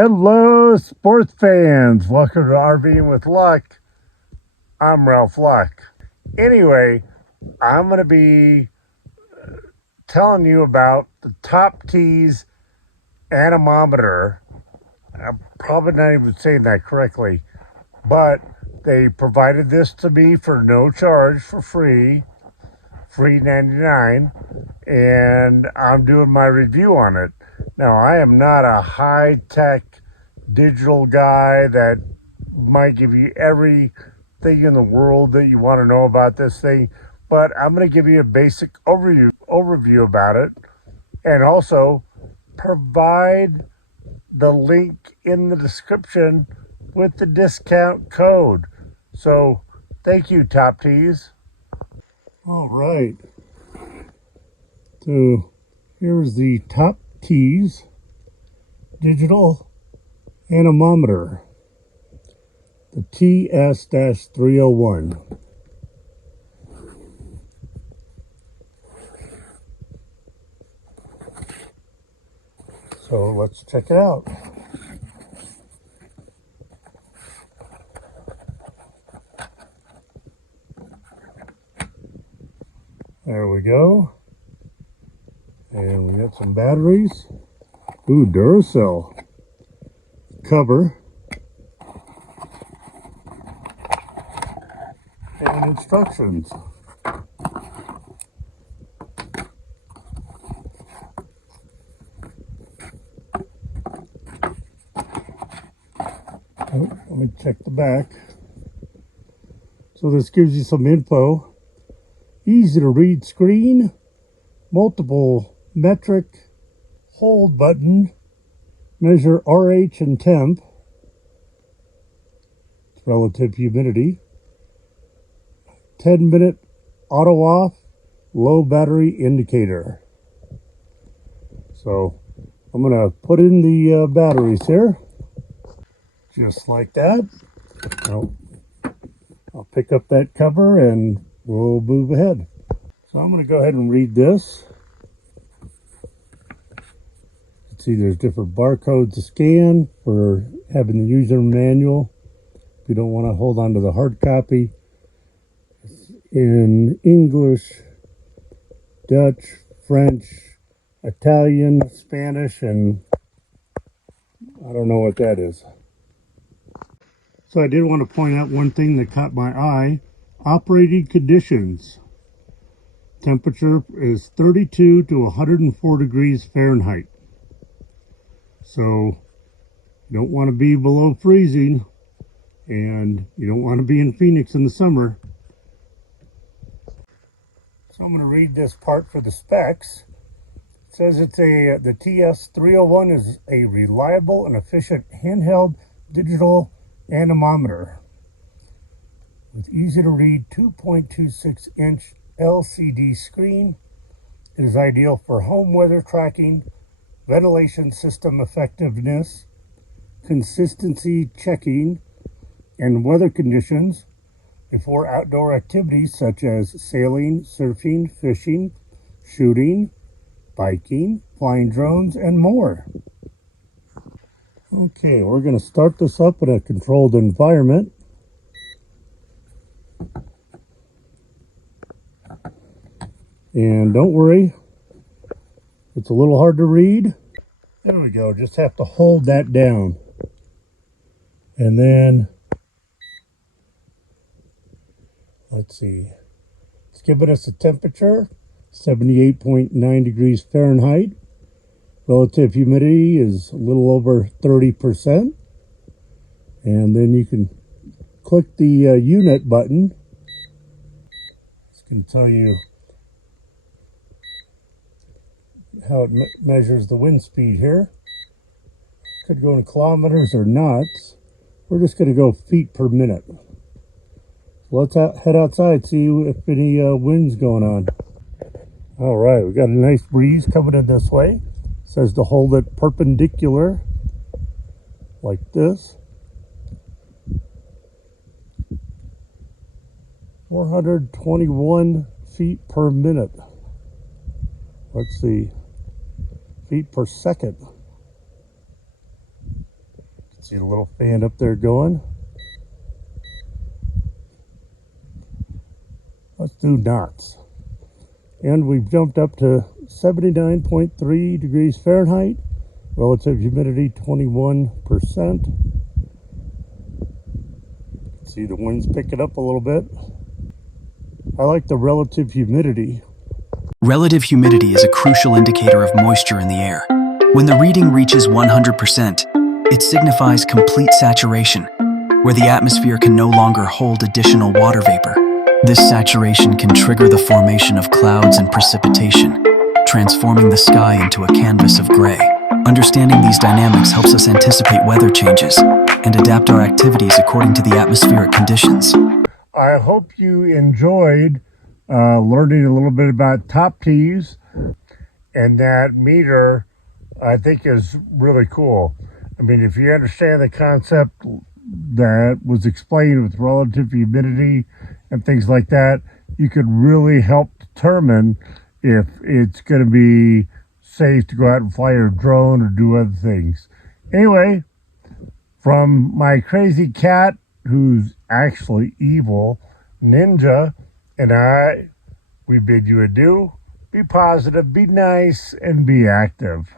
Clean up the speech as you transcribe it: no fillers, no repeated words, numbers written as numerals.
Hello, sports fans. Welcome to RVing with Luck. I'm Ralph Luck. Anyway, I'm going to be telling you about the TOPTES Anemometer. I'm probably not even saying that correctly, but they provided this to me for no charge, for free $99, and I'm doing my review on it. Now, I am not a high-tech digital guy that might give you everything in the world that you want to know about this thing, but I'm going to give you a basic overview about it, and also provide the link in the description with the discount code. So thank you, TOPTES. All right. So here's the TOPTES digital anemometer, the TS-301. So let's check it out. There we go. And we got some batteries. Ooh, Duracell cover. And instructions. Oh, let me check the back. So this gives you some info. Easy to read screen. Multiple metric hold button. Measure RH and temp. Relative humidity. 10-minute auto off. Low battery indicator. So I'm going to put in the batteries here. Just like that. I'll pick up that cover and we'll move ahead. So I'm going to go ahead and read this. Let's see, there's different barcodes to scan for having the user manual. If you don't want to hold on to the hard copy. It's in English, Dutch, French, Italian, Spanish, and I don't know what that is. So I did want to point out one thing that caught my eye. Operating conditions. Temperature is 32 to 104 degrees Fahrenheit. So you don't want to be below freezing, and you don't want to be in Phoenix in the summer. So I'm going to read this part for the specs. It says the TS-301 is a reliable and efficient handheld digital anemometer with easy to read 2.26-inch LCD screen. It is ideal for home weather tracking, ventilation system effectiveness, consistency checking, and weather conditions before outdoor activities such as sailing, surfing, fishing, shooting, biking, flying drones, and more. Okay, we're going to start this up in a controlled environment. And don't worry, it's a little hard to read. There we go, just have to hold that down. And then, let's see, it's giving us a temperature, 78.9 degrees Fahrenheit. Relative humidity is a little over 30%. And then you can click the unit button. It's going to tell you how it measures the wind speed here. Could go in kilometers or knots. We're just going to go feet per minute. Let's head outside, see if any wind's going on. All right, we got a nice breeze coming in this way. It says to hold it perpendicular, like this. 421 feet per minute. Let's see, feet per second. See the little fan up there going. Let's do knots. And we've jumped up to 79.3 degrees Fahrenheit. Relative humidity 21%. See the wind's picking up a little bit. I like the relative humidity. Relative humidity is a crucial indicator of moisture in the air. When the reading reaches 100%, it signifies complete saturation, where the atmosphere can no longer hold additional water vapor. This saturation can trigger the formation of clouds and precipitation, transforming the sky into a canvas of gray. Understanding these dynamics helps us anticipate weather changes and adapt our activities according to the atmospheric conditions. I hope you enjoyed learning a little bit about TOPTES, and that meter I think is really cool. I mean, if you understand the concept that was explained with relative humidity and things like that, you could really help determine if it's going to be safe to go out and fly a drone or do other things. Anyway, from my crazy cat, who's actually evil, Ninja, and I, we bid you adieu. Be positive, be nice, and be active.